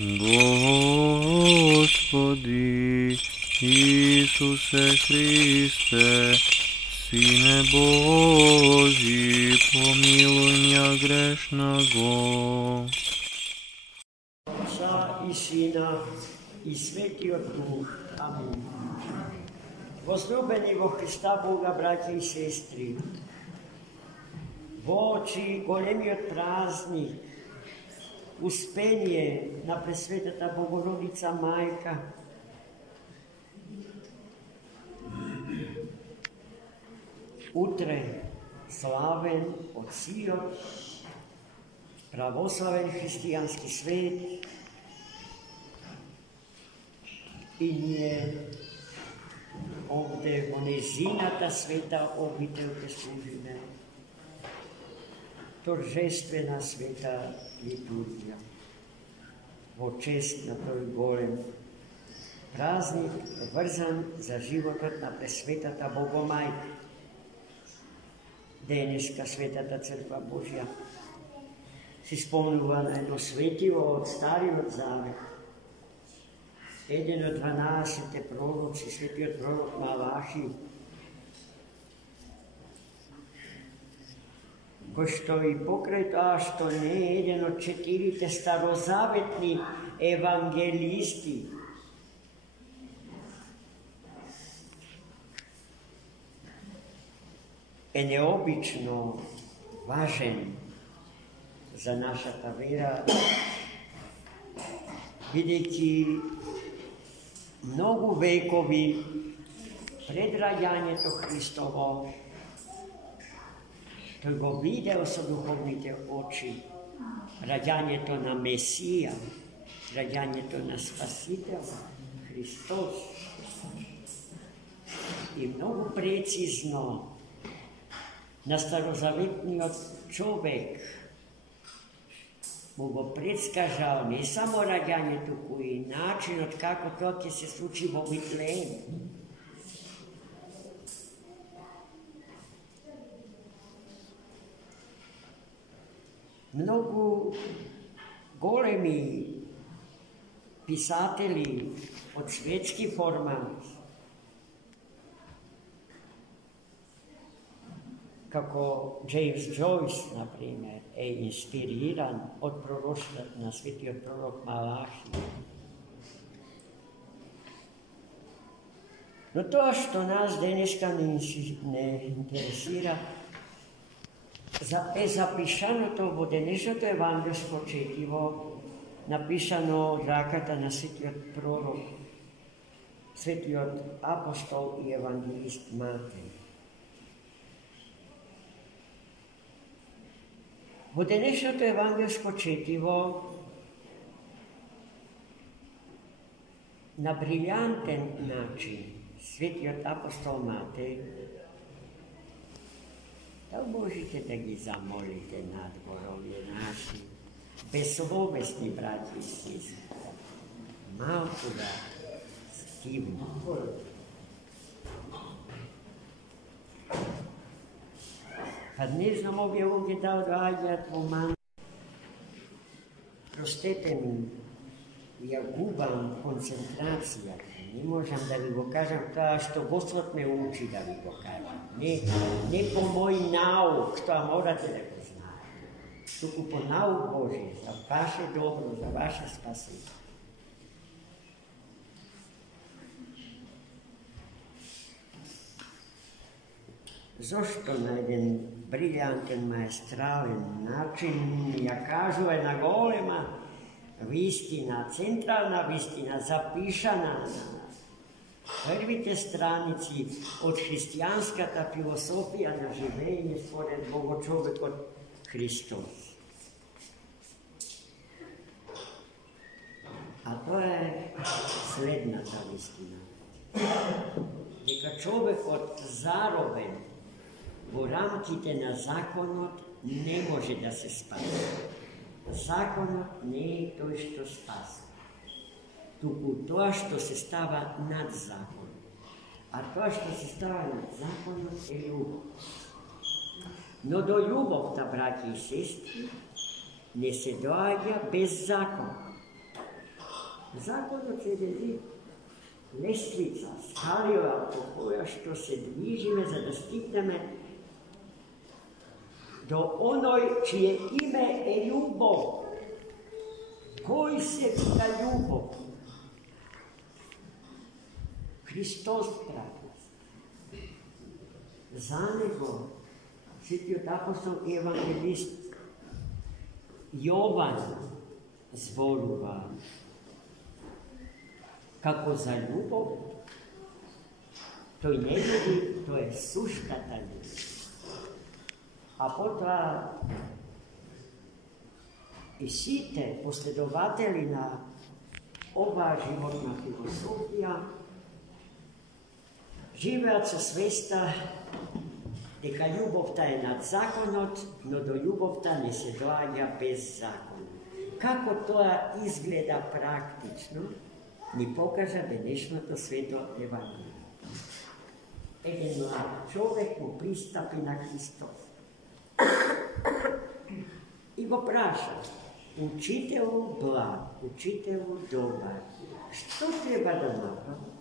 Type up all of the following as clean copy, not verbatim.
Господи Исусе Христе, Сине Божий, помилуй меня грешного. Отца и Сина и Светлого Духа. Аминь. Возлюбени во Христа Бога, братья и сестры, в очи големиот празник, успение на Пресветата Богородица Майка, утре славен от сиот, православен християнски свет и ние овде во незината света обител ке служиме, торжествена света литургија, во чест на тој голем празник врзан за животот на Пресветата Богомајка. Денеска Светата Црква Божја се спомнува на едно светило од Стариот Завет, еден од 12 пророци, светиот пророк Малахи, кој што и покрај тоа што не е еден од 4 старозаветни евангелисти, е необично важен за нашата вера, бидејќи многу векови пред раѓањето Христово тој го видел со духовните очи раѓањето на Месија, раѓањето на Спасител Христос, и многу прецизно на старозаветниот човек му го предскажал не само раѓањето, кој и начинот како тоа ќе се случи во Витлеем. Многу големи писатели од светски формат, како Джеймс Джойс, например, е инспириран од пророштвото на светиот пророк Малахи. Но тоа што нас денеска не интересира, е запишаното во денешното евангелско четиво, напишано од раката на светиот пророк, светиот апостол и евангелист Матеј. Во денешното евангелско четиво, на брилјантен начин, светиот апостол Матеј, да можете да ги замолите надвор овие наши безсовесни браќи и сестри, малку да стивно. Па не знам овие луѓе да одгаѓаат во ман. Простете ми, ја губам концентрацијата. Не можам да ви го кажам тоа што Господ ме учи да ви го кажам. Не по мој наук, тоа морате да го знаете. Туку по наук Божие, за ваше добро, за ваше спасение. Зошто на еден брилјантен, маестрален начин ја кажува една голема вистина, централна вистина, запишана на првите страници од христијанската философија на живење според Богочовекот Христос. А тоа е следната вистина. Дека човекот заробен во рамките на законот не може да се спаси. Законот не е тој што спаси, туку тоа што се става над законот. А тоа што се става над законот е љубов. Но до љубовта, браќи и сестри, не се доаѓа без закон. Zakonot se deli lestvica, skalijeva po koja što se dvižime, za da stigneme do onoj čije ime je ljubov. Koji se ta ljubov? Hristos pravi. Za nego Sveti apostol evangelist Jovan zboruva kako za ljubov, to i ne ljudi, to je suštata ljubav. A potom i site posledovateli na ova životna filosofija živeac sa svesta deka ljubovta je nad zakonot, no do ljubovta ne se doađa bez zakona. Kako to izgleda praktično, ni pokaže dnešното sveto evangelije. Jedan mlad čovjek mu pristapi na Hristos i go praša: učitelju blag, učitelju dobar, što treba da napravim,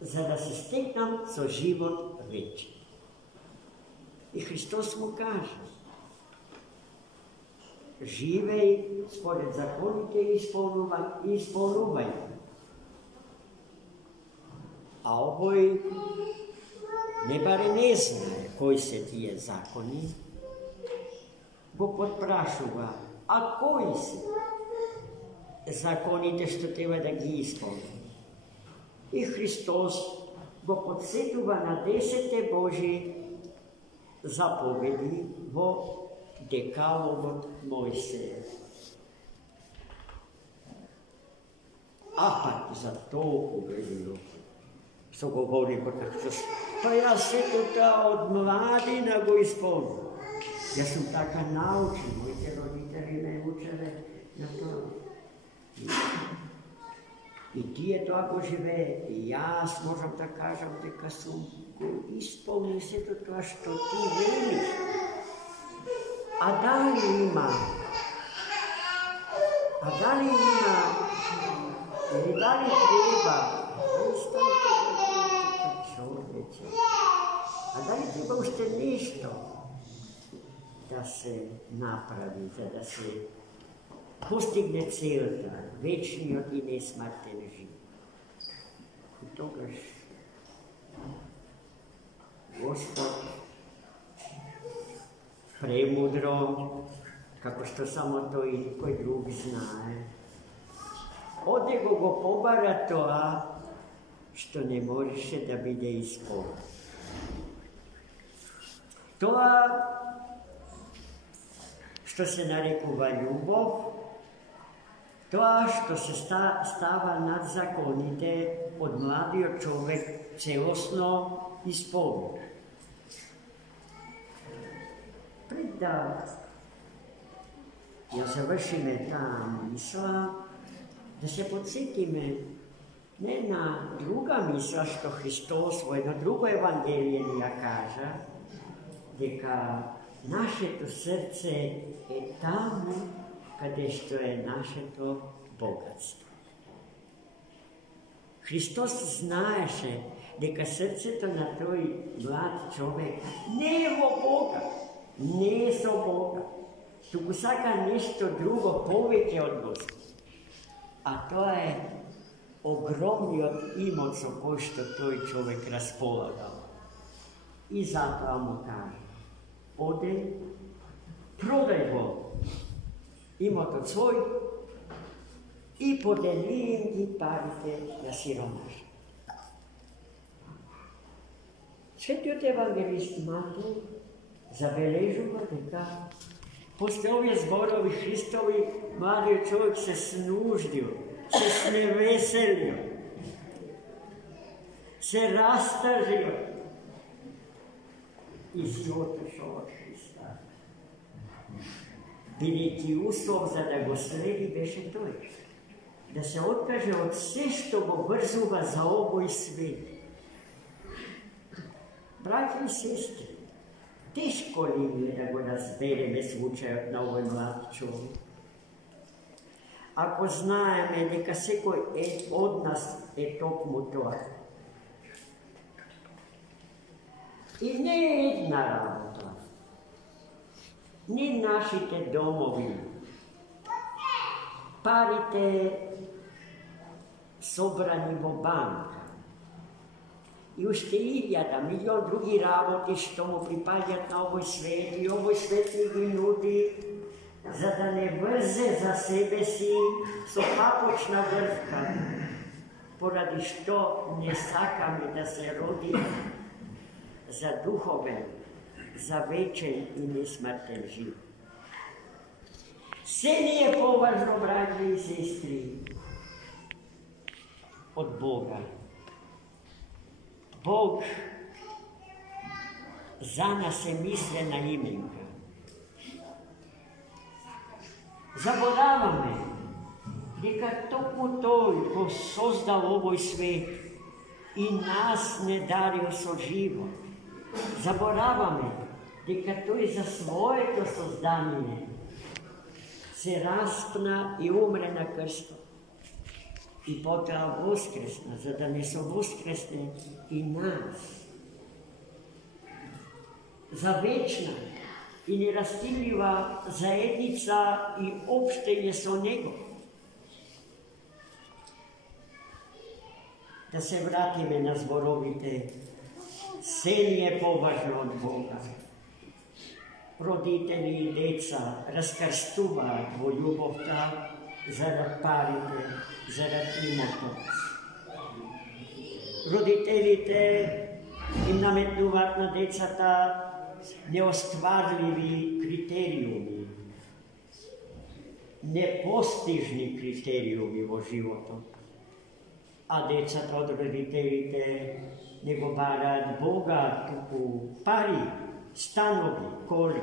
za da se steknem za život večni? I Hristos mu kaže: živej spored zakonite i ispolnuvaj. A ovoj ne bare ne zna koji se tije zakoni, go podprašuva: a koji se zakonite što treba da gi ispolnuvaj? I Hristos go podsetuva na 10 Božji zapovedi vo dekalogu Mojseja. A pa za to uvedilo, što govori Hristos: pa ja se to od mladina go ispolnio. Ja sam taka naučen, moji roditelji me učele na to. I ti je to ako žive, i ja možem da kažem, deka sam ispolnil se to što ti veliš. A da li ima, ili da li treba, a da li treba ušte nešto da se napravi, da se postigne celta, večni i nesmrten život. I toga Gospod premudro, kako što samo to i nikoj drugi znaje, ode go pobara to, što ne možeše da bide ispolnjeno. To, što se narekuva ljubov, to što se stava nad zakonite, od mladio čovek celosno ispolnio. Pred da ja završime ta misla, da se podsjetime ne na druga misla što Hristos na drugo evangelije nija kaže, deka naše to srce je tamo kada što je naše to bogatstvo. Hristos znaše deka srce to na toj mlad čovek nema Boga, ne so Boga. Tu saka nešto drugo poveke od Gospoda. A to je ogromni od imoco ko što toj čovek raspolagao. I zato mu kaže: ode, prodaj Bogu imoto svoj i podeli im parite na siromaše. Sveti evangelist Matej zabeležuva, deka posle ove zborovi Hristovi mladi čovjek se snuždio, se sneveselio, se rastažio i si otišao od Hrista. Veliki uslov za da go sledi beše to, da se otkaže od sve što go vrzuva za ovoj svet. Braći i sestri, teško li je da go razbereme slučaj na ovoj mlad čovjek. ако знаеме дека секој од нас е токму тоа. И не е една работа. Не нашите домови, парите собрани во банка и уште 1000, милион други работи што му припаѓат на овој свет и овој свет ни ги нуди за да не врзе за себе си со папочна врвка, поради што не сакаме да се родиме за духовен, за вечен и несмртен живот. Се ни е поважно, браќа и сестри, од Бога. Бог за нас е мислена именка. Забораваме дека токму тој кој создал овој свет и нас не дарил со живот. Забораваме дека тој за своето создание се распна и умре на крстот. И потоа воскресна, за да не се воскресне и нас. За вечна и нерастивлива заедница и општење со Него. Да се вратиме на зборовите. Се ни е поважно од Бога. Родители и деца раскрстуваат во љубовта зарад парите, зарад имото. Родителите им наметнуваат на децата неостварливи критериуми, непостижни критериуми во животот. А децата од родителите не го бараат Бога, туку пари, станови, коли.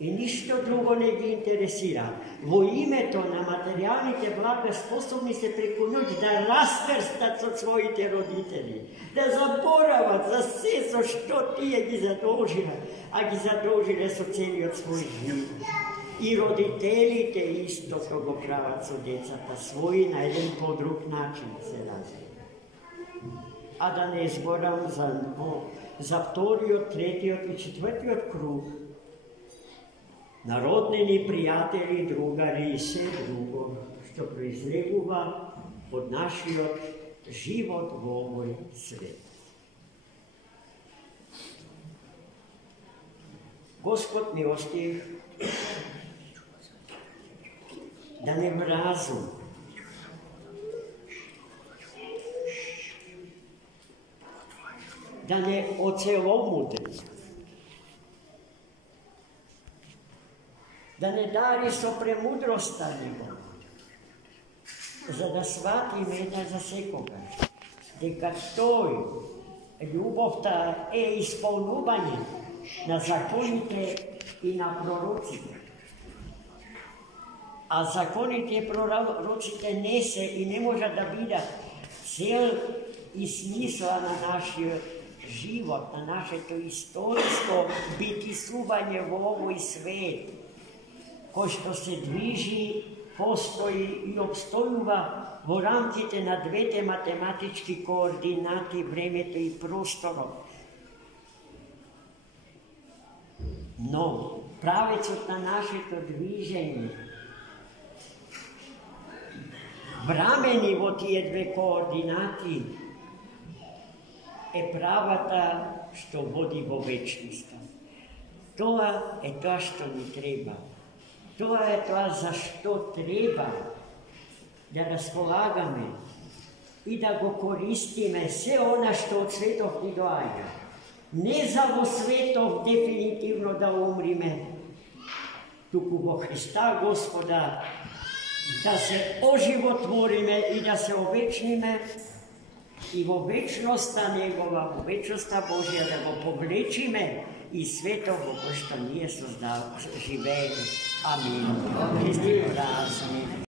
И ништо друго не ги интересира. Во името на материјалните блага способни се преку ноќ да раскрстат со своите родители, да заборават за се со што тие ги задолжиле, а ги задолжиле со целиот свој живот. И родителите истото го прават со децата своји на еден по-друг начин се развива. А да не зборам за вториот, третиот и четвртиот круг, народнени, пријатели, другари и се друго, што произлегува од нашиот живот во овој свет. Господ милостив да не мразум, да не оцеломудри, да не дари со премудроста Него, за да сватиме една за секогаш, дека тој, љубовта е исполнување на законите и на пророците. А законите и пророците не се и не можат да бидат цел и смисла на нашиот живот, на нашето историско битисување во овој свет, кој што се движи, постои и обстојува во рамките на двете математички координати, времето и просторот. Но правецот на нашето движење, брамени во тие две координати, е правата што води во вечноста. Тоа е тоа што ни треба. Тоа е тоа за што треба да располагаме и да го користиме се она што од светот ни доаѓа. Не за во светот дефинитивно да умриме, туку во Христа Господа да се оживотвориме и да се овечниме и во вечноста Негова, во вечноста Божија да го повлечиме и светот во кој што ние живееме. Амин. Христи празник.